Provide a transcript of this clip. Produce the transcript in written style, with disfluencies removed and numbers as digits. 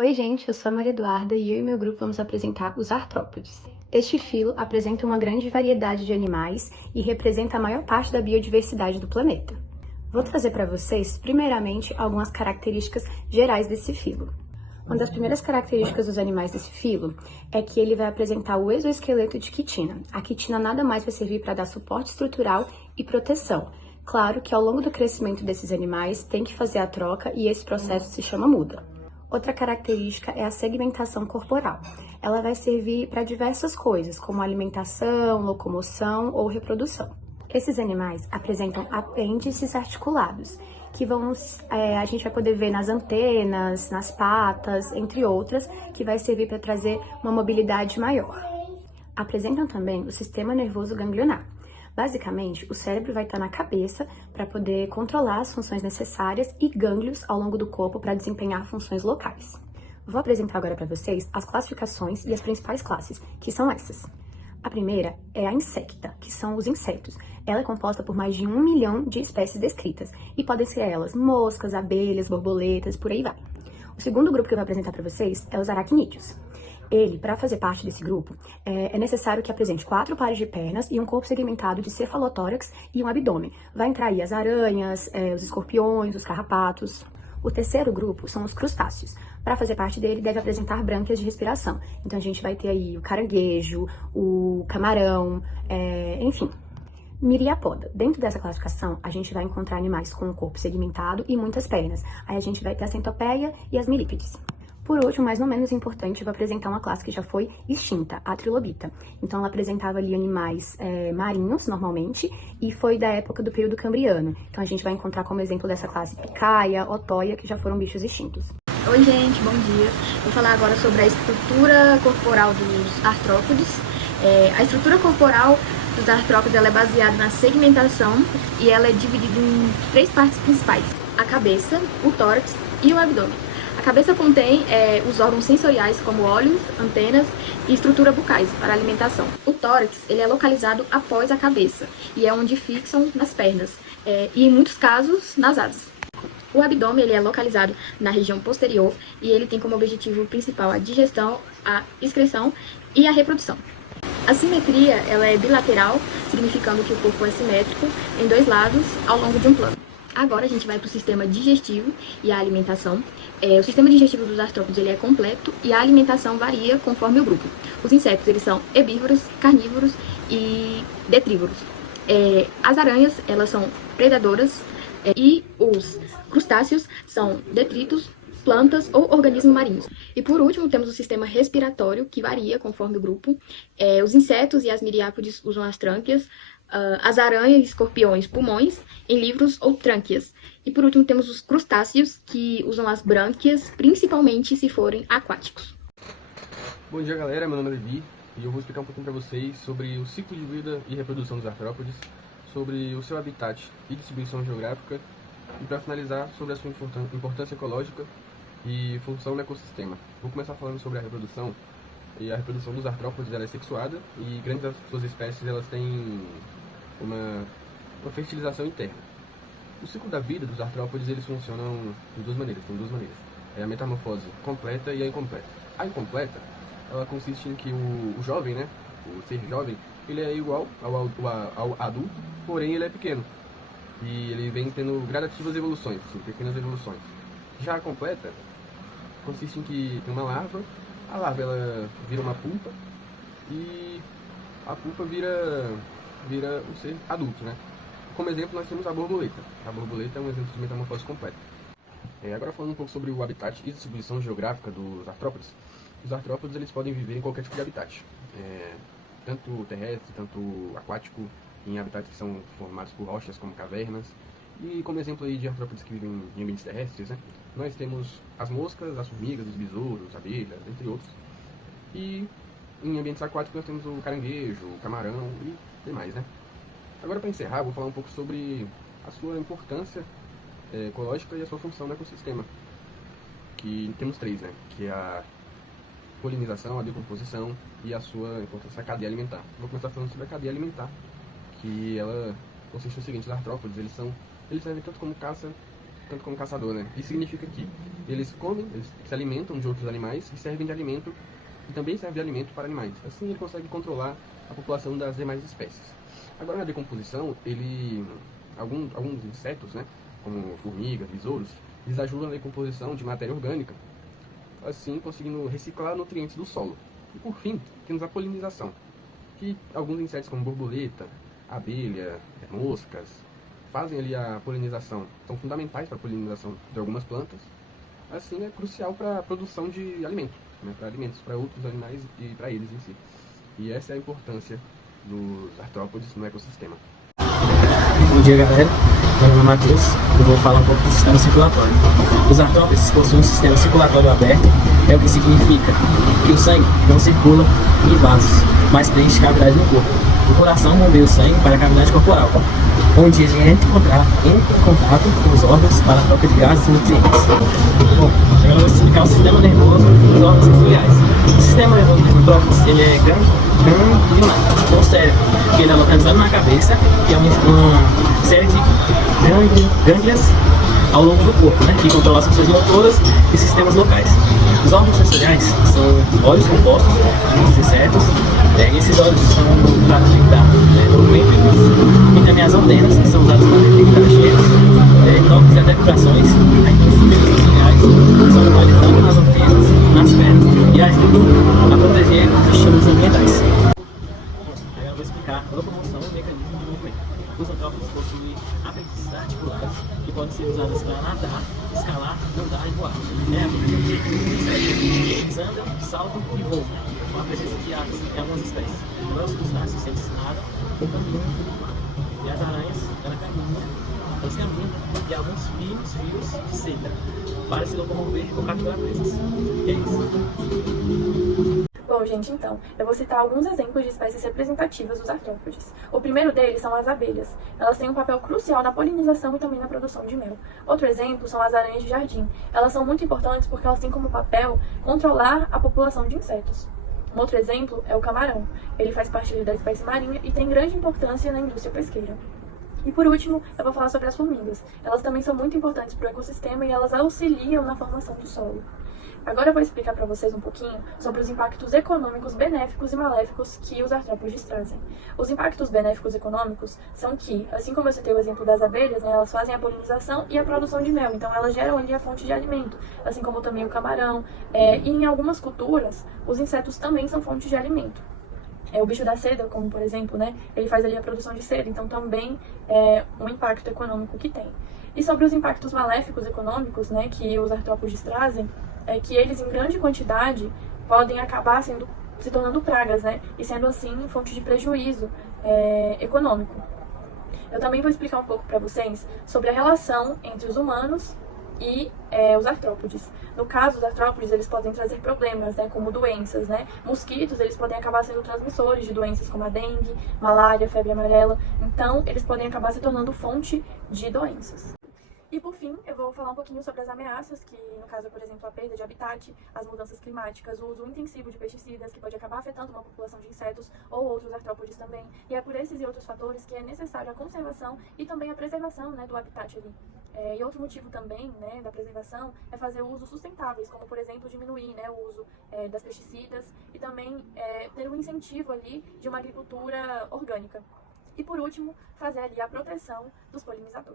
Oi, gente, eu sou a Maria Eduarda e eu e meu grupo vamos apresentar os artrópodes. Este filo apresenta uma grande variedade de animais e representa a maior parte da biodiversidade do planeta. Vou trazer para vocês, primeiramente, algumas características gerais desse filo. Uma das primeiras características dos animais desse filo é que ele vai apresentar o exoesqueleto de quitina. A quitina nada mais vai servir para dar suporte estrutural e proteção. Claro que ao longo do crescimento desses animais tem que fazer a troca e esse processo se chama muda. Outra característica é a segmentação corporal. Ela vai servir para diversas coisas, como alimentação, locomoção ou reprodução. Esses animais apresentam apêndices articulados, que a gente vai poder ver nas antenas, nas patas, entre outras, que vai servir para trazer uma mobilidade maior. Apresentam também o sistema nervoso ganglionar. Basicamente, o cérebro vai estar na cabeça para poder controlar as funções necessárias e gânglios ao longo do corpo para desempenhar funções locais. Vou apresentar agora para vocês as classificações e as principais classes, que são essas. A primeira é a insecta, que são os insetos. Ela é composta por mais de 1 milhão de espécies descritas, e podem ser elas moscas, abelhas, borboletas, por aí vai. O segundo grupo que eu vou apresentar para vocês é os aracnídeos. Ele, para fazer parte desse grupo, é necessário que apresente 4 pares de pernas e um corpo segmentado de cefalotórax e um abdômen. Vai entrar aí as aranhas, os escorpiões, os carrapatos. O terceiro grupo são os crustáceos. Para fazer parte dele, deve apresentar brânquias de respiração. Então a gente vai ter aí o caranguejo, o camarão, enfim. Miriapoda. Dentro dessa classificação, a gente vai encontrar animais com um corpo segmentado e muitas pernas. Aí a gente vai ter a centopeia e as milípedes. Por último, mas não menos importante, eu vou apresentar uma classe que já foi extinta, a trilobita. Então, ela apresentava ali animais marinhos, normalmente, e foi da época do período cambriano. Então, a gente vai encontrar como exemplo dessa classe picaia, otóia, que já foram bichos extintos. Oi, gente, bom dia. Vou falar agora sobre a estrutura corporal dos artrópodes. A estrutura corporal dos artrópodes ela é baseada na segmentação e ela é dividida em 3 partes principais: a cabeça, o tórax e o abdômen. A cabeça contém os órgãos sensoriais, como olhos, antenas e estrutura bucais para alimentação. O tórax ele é localizado após a cabeça e é onde fixam nas pernas e, em muitos casos, nas asas. O abdômen ele é localizado na região posterior e ele tem como objetivo principal a digestão, a excreção e a reprodução. A simetria ela é bilateral, significando que o corpo é simétrico em 2 lados ao longo de um plano. Agora a gente vai para o sistema digestivo e a alimentação. O sistema digestivo dos artrópodes ele é completo e a alimentação varia conforme o grupo. Os insetos eles são herbívoros, carnívoros e detrívoros. As aranhas elas são predadoras e os crustáceos são detritos, plantas ou organismos marinhos. E por último temos o sistema respiratório que varia conforme o grupo. Os insetos e as miriápodes usam as trânqueas, as aranhas e escorpiões pulmões, em livros ou trânqueas. E por último temos os crustáceos que usam as brânquias, principalmente se forem aquáticos. Bom dia galera, meu nome é Levi e eu vou explicar um pouquinho para vocês sobre o ciclo de vida e reprodução dos artrópodes, sobre o seu habitat e distribuição geográfica e para finalizar sobre a sua importância ecológica e função no ecossistema. Vou começar falando sobre a reprodução. E a reprodução dos artrópodes ela é sexuada e grandes das suas espécies elas têm uma fertilização interna. O ciclo da vida dos artrópodes eles funcionam de 2 maneiras, tem 2 maneiras. É a metamorfose completa e a incompleta. A incompleta, ela consiste em que o jovem, né, o ser jovem, ele é igual ao adulto, porém ele é pequeno. E ele vem tendo gradativas evoluções, assim, pequenas evoluções. Já a completa consiste em que tem uma larva, a larva ela vira uma pulpa e a pulpa vira um ser adulto, né? Como exemplo, nós temos a borboleta. A borboleta é um exemplo de metamorfose completa. Agora falando um pouco sobre o habitat e distribuição geográfica dos artrópodes. Os artrópodes eles podem viver em qualquer tipo de habitat, tanto terrestre, tanto aquático, em habitats que são formados por rochas como cavernas. E como exemplo aí de artrópodes que vivem em ambientes terrestres, né, nós temos as moscas, as formigas, os besouros, abelhas, entre outros. E em ambientes aquáticos nós temos o caranguejo, o camarão e demais, né. Agora, para encerrar, vou falar um pouco sobre a sua importância ecológica e a sua função no ecossistema. Que temos 3, né, que é a polinização, a decomposição e a sua importância na cadeia alimentar. Vou começar falando sobre a cadeia alimentar, que ela consiste no seguinte: os artrópodes eles servem tanto como caça tanto como caçador, né? Isso significa que eles comem, eles se alimentam de outros animais e servem de alimento, e também servem de alimento para animais. Assim ele consegue controlar a população das demais espécies. Agora na decomposição, alguns insetos, né, como formigas, besouros, eles ajudam na decomposição de matéria orgânica, assim conseguindo reciclar nutrientes do solo. E por fim, temos a polinização, que alguns insetos como borboleta, abelha, moscas, fazem ali a polinização, são fundamentais para a polinização de algumas plantas. Assim é crucial para a produção de alimento, né, para alimentos para outros animais e para eles em si. E essa é a importância dos artrópodes no ecossistema. Bom dia, galera. Meu nome é Matheus. Eu vou falar um pouco do sistema circulatório. Os artrópodes possuem um sistema circulatório aberto, é o que significa que o sangue não circula em vasos, mas preenche cavidades no corpo. O coração bombeia o sangue para a cavidade corporal, onde ele entra em contato com os órgãos para a troca de gases e nutrientes. Bom, agora eu vou explicar o sistema nervoso dos órgãos sensoriais. O sistema nervoso dos artrópodes ele é ganglionar, então o cérebro, que ele é localizado na cabeça, que é uma série de gânglias ao longo do corpo, né, que controlam as funções motoras e sistemas locais. Os órgãos sensoriais são olhos compostos dos insetos, e esses olhos são para detectar movimentos, e também as antenas, que são usadas para detectar cheiros, toques e até vibrações. Aí os sistemas sensoriais são localizados nas antenas, nas pernas, e ajudam a proteger os estímulos ambientais. Agora eu vou explicar a locomoção e o mecanismo de movimento. Os artrópodes possuem apêndices articulares que podem ser usadas para nadar, escalar, andar e voar. Eles andam, saltam e voam, com a presença de aves em algumas espécies. Os crustáceos eles nadam ou caminham no fundo do mar. E as aranhas, elas caminham e alguns fios de seda para se locomover ou capturar presas. É isso. Bom, gente, então, eu vou citar alguns exemplos de espécies representativas dos artrópodes. O primeiro deles são as abelhas. Elas têm um papel crucial na polinização e também na produção de mel. Outro exemplo são as aranhas de jardim. Elas são muito importantes porque elas têm como papel controlar a população de insetos. Um outro exemplo é o camarão. Ele faz parte da espécie marinha e tem grande importância na indústria pesqueira. E por último, eu vou falar sobre as formigas. Elas também são muito importantes para o ecossistema e elas auxiliam na formação do solo. Agora eu vou explicar para vocês um pouquinho sobre os impactos econômicos benéficos e maléficos que os artrópodes trazem. Os impactos benéficos econômicos são que, assim como eu citei o exemplo das abelhas, né, elas fazem a polinização e a produção de mel, então elas geram ali a fonte de alimento, assim como também o camarão. E em algumas culturas, os insetos também são fonte de alimento. O bicho da seda, como por exemplo, né, ele faz ali a produção de seda, então também é um impacto econômico que tem. E sobre os impactos maléficos econômicos, né, que os artrópodes trazem, é que eles em grande quantidade podem acabar se tornando pragas, né, e sendo assim fonte de prejuízo econômico. Eu também vou explicar um pouco para vocês sobre a relação entre os humanos e os artrópodes. No caso, os artrópodes eles podem trazer problemas, né, como doenças, né? Mosquitos eles podem acabar sendo transmissores de doenças como a dengue, malária, febre amarela. Então, eles podem acabar se tornando fonte de doenças. E por fim, eu vou falar um pouquinho sobre as ameaças, que no caso, por exemplo, a perda de habitat, as mudanças climáticas, o uso intensivo de pesticidas, que pode acabar afetando uma população de insetos ou outros artrópodes também. E é por esses e outros fatores que é necessário a conservação e também a preservação, né, do habitat ali. E outro motivo também, né, da preservação é fazer usos sustentáveis, como por exemplo diminuir, né, o uso das pesticidas e também ter um incentivo ali de uma agricultura orgânica. E por último, fazer ali a proteção dos polinizadores.